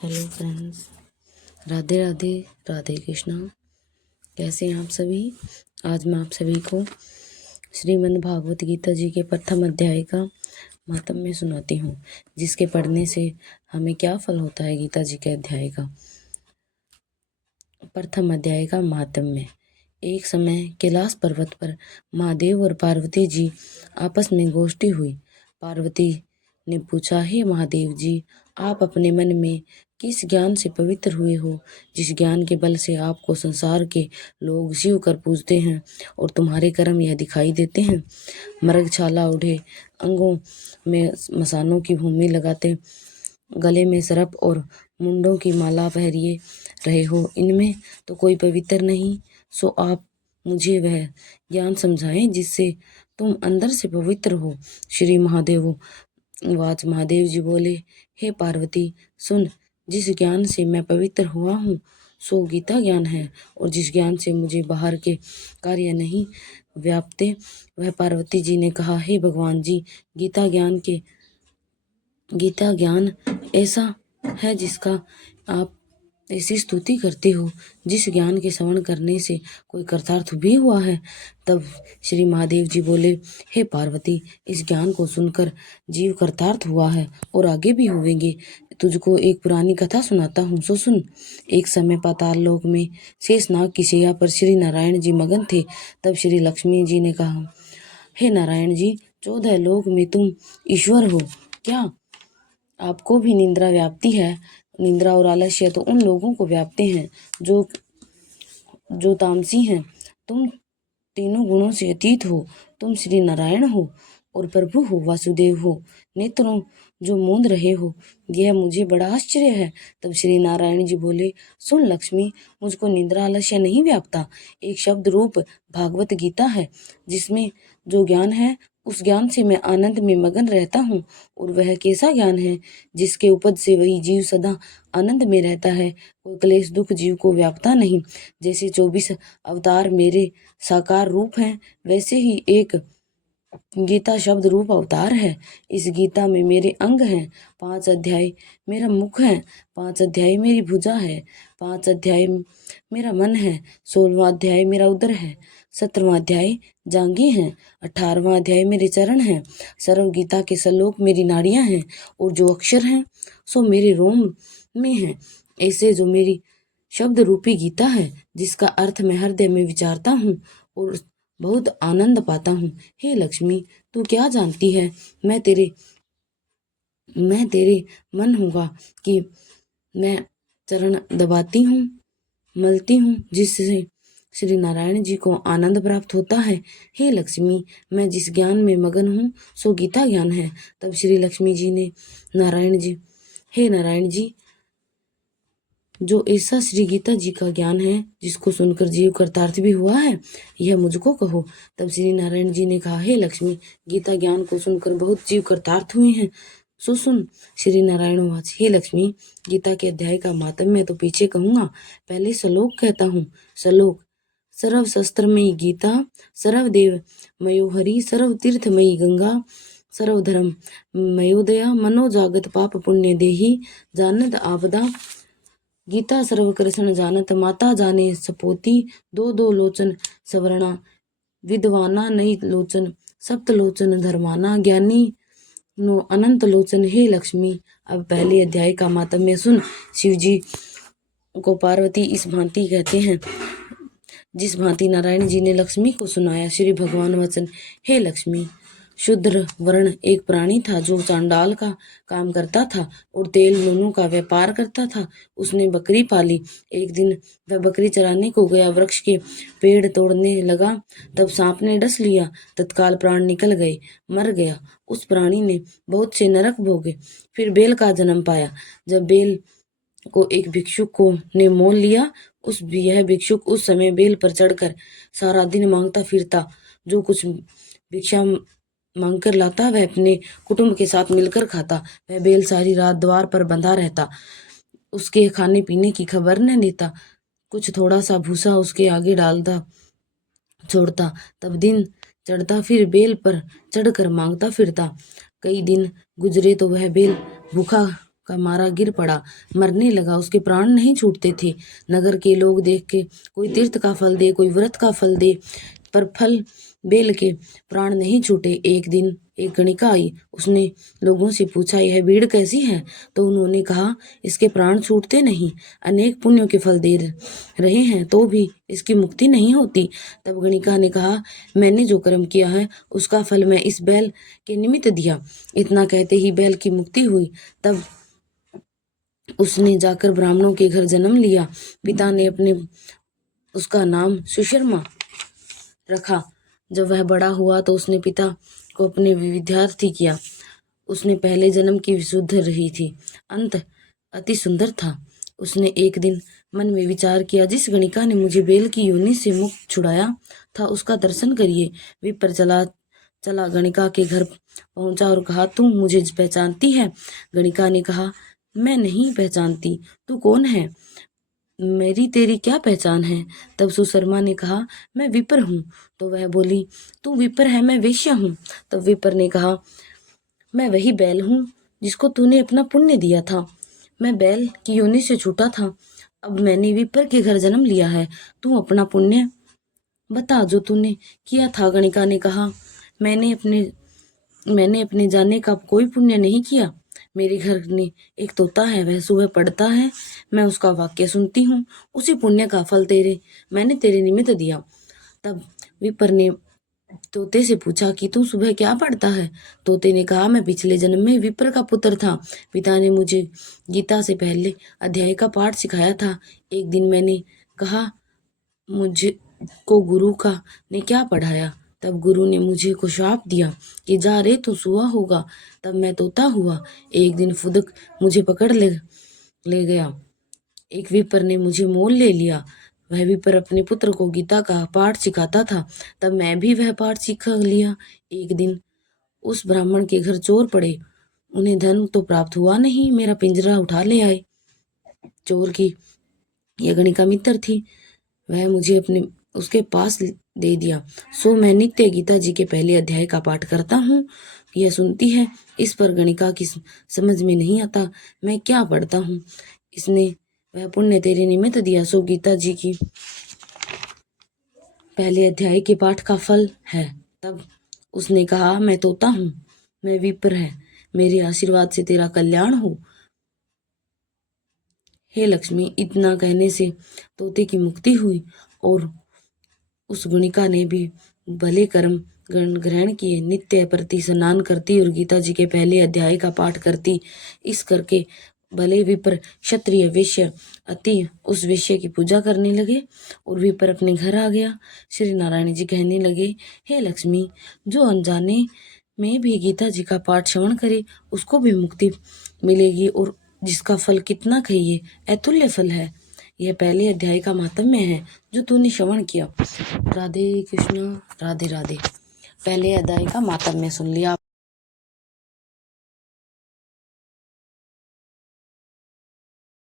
Hello friends, Radhe Radhe, Radhe Krishna. कैसे हैं आप सभी। आज मैं आप सभी को श्रीमद् भागवत गीता जी के प्रथम अध्याय का महात्म्य सुनाती हूँ, जिसके पढ़ने से हमें क्या फल होता है। गीता जी के अध्याय का प्रथम अध्याय का महात्म्य। एक समय कैलाश पर्वत पर महादेव और पार्वती जी आपस में गोष्ठी हुई। पार्वती ने पूछा, हे महादेव जी, आप अपने मन में किस ज्ञान से पवित्र हुए हो, जिस ज्ञान के बल से आपको संसार के लोग शिव कर पूजते हैं और तुम्हारे कर्म यह दिखाई देते हैं। मृगछाला ओढ़े, अंगों में मसानों की भूमि लगाते, गले में सरप और मुंडों की माला पहरिए रहे हो, इनमें तो कोई पवित्र नहीं। सो आप मुझे वह ज्ञान समझाएं जिससे तुम अंदर से पवित्र हो। श्री महादेव वाच महादेव जी बोले, हे पार्वती सुन, जिस ज्ञान से मैं पवित्र हुआ हूँ सो गीता ज्ञान है, और जिस ज्ञान से मुझे बाहर के कार्य नहीं व्यापते वह। पार्वती जी ने कहा, हे भगवान जी, गीता ज्ञान ऐसा है जिसका आप ऐसी स्तुति करते हो, जिस ज्ञान के श्रवण करने से कोई कृतार्थ भी हुआ है। तब श्री महादेव जी बोले, हे पार्वती, इस ज्ञान को सुनकर जीव कृतार्थ हुआ है और आगे भी होवेंगे। तुझको एक पुरानी कथा सुनाता हूँ, सो सुन। एक समय पाताल लोक में शेषनाग की शैया पर श्री नारायण जी मगन थे। तब श्री लक्ष्मी जी ने कहा, हे नारायण जी, 14 लोक में तुम ईश्वर हो क्या? आपको भी निंद्रा व्याप्ति है। निंद्रा और आलस्य तो उन लोगों को व्यापते हैं जो तामसी हैं। तुम तीनों गुणों से अतीत हो। तुम श्री नारायण हो और प्रभु हो, वासुदेव हो, नेत्रों जो मूंद रहे हो। यह मुझे बड़ा आश्चर्य है। तब श्री नारायण जी बोले, सुन लक्ष्मी, मुझको निंद्रा आलस्य नहीं व्यापता। एक शब्द रूप भागवत गीता है, जिसमें जो ज्ञान है उस ज्ञान से मैं आनंद में मगन रहता हूँ। और वह कैसा ज्ञान है जिसके उपज से वही जीव सदा आनंद में रहता है। कोई क्लेश दुख जीव को व्यापता नहीं। जैसे 24 अवतार मेरे साकार रूप हैं, वैसे ही एक गीता शब्द रूप अवतार है। इस गीता में मेरे अंग हैं। 5 अध्याय मेरा मुख है, 5 अध्याय मेरी भुजा है, 5 अध्याय मेरा मन है, 16वां अध्याय मेरा उदर है, 17वां अध्याय जांघें हैं, 18वां अध्याय मेरे चरण हैं। सर्व गीता के श्लोक मेरी नाड़ियां हैं, और जो अक्षर हैं सो मेरे रोम में हैं। ऐसे जो मेरी शब्द रूपी गीता है, जिसका अर्थ मैं हृदय में विचारता हूँ और बहुत आनंद पाता हूँ। हे लक्ष्मी, तू क्या जानती है, मैं तेरे मन होगा कि मैं चरण दबाती हूँ, मलती हूँ, जिससे श्री नारायण जी को आनंद प्राप्त होता है। हे लक्ष्मी, मैं जिस ज्ञान में मगन हूँ सो गीता ज्ञान है। तब श्री लक्ष्मी जी ने हे नारायण जी, जो ऐसा श्री गीता जी का ज्ञान है जिसको सुनकर जीव कृतार्थ भी हुआ है, यह मुझको कहो। तब श्री नारायण जी ने कहा, हे लक्ष्मी, गीता ज्ञान को सुनकर बहुत जीव कृतार्थ हुए हैं, सो सुन। श्री नारायण वाच, हे लक्ष्मी, गीता के अध्याय का महात्म्य तो पीछे कहूँगा, पहले श्लोक कहता हूँ। श्लोक, सर्व शस्त्रमयी गीता, सर्वदेव मयो हरि, सर्व तीर्थमयी गंगा, सर्वधर्म मयोदया, मनोजागत पाप पुण्य देही, जानत आपदा गीता सर्व कृष्ण जानत, माता जाने सपोती, दो दो लोचन सवर्णा, विद्वाना नई लोचन, सप्त लोचन धर्माना, ज्ञानी नो अनंत लोचन। हे लक्ष्मी, अब पहले अध्याय का महात्म्य सुन। शिव जी को पार्वती इस भांति कहते हैं, जिस भांति नारायण जी ने लक्ष्मी को सुनाया। श्री भगवान वचन, हे लक्ष्मी, शूद्र वर्ण एक प्राणी था जो चांडाल का काम करता था और तेल नूनों का व्यापार करता था। उसने बकरी पाली। एक दिन वह बकरी चराने को गया, वृक्ष के पेड़ तोड़ने लगा, तब सांप ने डस लिया। तत्काल प्राण निकल गए, मर गया। उस प्राणी ने बहुत से नरक भोगे, फिर बेल का जन्म पाया। जब बेल को एक भिक्षुक को ने मोल लिया, यह भिक्षुक उस समय बेल पर चढ़कर सारा दिन मांगता फिरता। जो कुछ भिक्षा मांगकर लाता वह अपने कुटुंब के साथ मिलकर खाता। वह बेल सारी रात द्वार पर बंधा रहता, उसके खाने पीने की खबर न लेता। कुछ थोड़ा सा भूसा उसके आगे डालता छोड़ता। तब दिन चढ़ता, फिर बेल पर चढ़कर मांगता फिरता। कई दिन गुजरे तो वह बेल भूखा का मारा गिर पड़ा, मरने लगा। उसके प्राण नहीं छूटते थे। नगर के लोग देख के कोई तीर्थ का फल दे, कोई व्रत का फल दे, पर फल बेल के प्राण नहीं छूटे। एक दिन एक गणिका आई। उसने लोगों से पूछा, यह भीड़ कैसी है? तो उन्होंने कहा, इसके प्राण छूटते नहीं, अनेक पुण्यों के फल दे रहे हैं तो भी इसकी मुक्ति नहीं होती। तब गणिका ने कहा, मैंने जो कर्म किया है उसका फल मैं इस बैल के निमित्त दिया। इतना कहते ही बैल की मुक्ति हुई। तब उसने जाकर ब्राह्मणों के घर जन्म लिया। पिता ने उसका नाम सुशर्मा रखा। जब वह बड़ा हुआ तो उसने पिता को अपने विद्यार्थी किया। उसने पहले जन्म की विशुद्ध रही थी, अंत अति सुंदर था। उसने एक दिन मन में विचार किया, जिस गणिका ने मुझे बेल की योनि से मुक्त छुड़ाया था उसका दर्शन करिए। विप्र चला गणिका के घर पहुंचा और कहा, तुम मुझे पहचानती है? गणिका ने कहा, मैं नहीं पहचानती, तू कौन है? मेरी तेरी क्या पहचान है? तब सुशर्मा ने कहा, मैं विप्र हूँ। तो वह बोली, तू विप्र है, मैं वेश्या हूँ। तब विप्र ने कहा, मैं वही बैल हूँ जिसको तूने अपना पुण्य दिया था। मैं बैल की योनि से छूटा था, अब मैंने विप्र के घर जन्म लिया है। तू अपना पुण्य बता जो तूने किया था। गणिका ने कहा, मैंने अपने जाने का कोई पुण्य नहीं किया। मेरे घर में एक तोता है, वह सुबह पढ़ता है, मैं उसका वाक्य सुनती हूँ, उसी पुण्य का फल मैंने तेरे निमित्त दिया। तब विप्र ने तोते से पूछा कि तू सुबह क्या पढ़ता है? तोते ने कहा, मैं पिछले जन्म में विप्र का पुत्र था। पिता ने मुझे गीता से पहले अध्याय का पाठ सिखाया था। एक दिन मैंने कहा, मुझे को गुरु का ने क्या पढ़ाया? तब गुरु ने मुझे को श्राप दिया कि जा रे तू सुआ होगा। तब मैं तोता हुआ। एक दिन फुदक मुझे पकड़ ले गया। एक विप्र ने मुझे मोल ले लिया। वह विप्र अपने पुत्र को गीता का पाठ सिखाता था। तब मैं भी वह पाठ सीख लिया। एक दिन उस ब्राह्मण के घर चोर पड़े। उन्हें धन तो प्राप्त हुआ नहीं, मेरा पिंजरा उठा ले आए। चोर की यह गणिका मित्र थी। वह मुझे उसके पास दे दिया। सो मैं नित्य गीता जी के पहले अध्याय का पाठ करता हूँ। यह सुनती है। इस पर गणिका की समझ में नहीं आता मैं क्या पढ़ता हूँ। इसने वह पुण्य तेरे निमित्त दिया, सो गीता जी की पहले अध्याय के पाठ का फल है। तब उसने कहा, मैं तोता हूँ, मैं विप्र है, मेरे आशीर्वाद से तेरा कल्याण हो। हे लक्ष्मी। इतना कहने से तोते की मुक्ति हुई और उस गणिका ने भी भले कर्म ग्रहण किए। नित्य प्रति स्नान करती और गीता जी के पहले अध्याय का पाठ करती। इस करके भले विप्र क्षत्रिय वेश्य अति उस वेश्य की पूजा करने लगे और विप्र अपने घर आ गया। श्री नारायण जी कहने लगे, हे लक्ष्मी, जो अनजाने में भी गीता जी का पाठ श्रवण करे उसको भी मुक्ति मिलेगी और जिसका फल कितना कहिए अतुल्य फल है। यह पहले अध्याय का महात्म्य है जो तूने श्रवण किया। राधे कृष्ण, राधे राधे। पहले अध्याय का महात्म्य सुन लिया।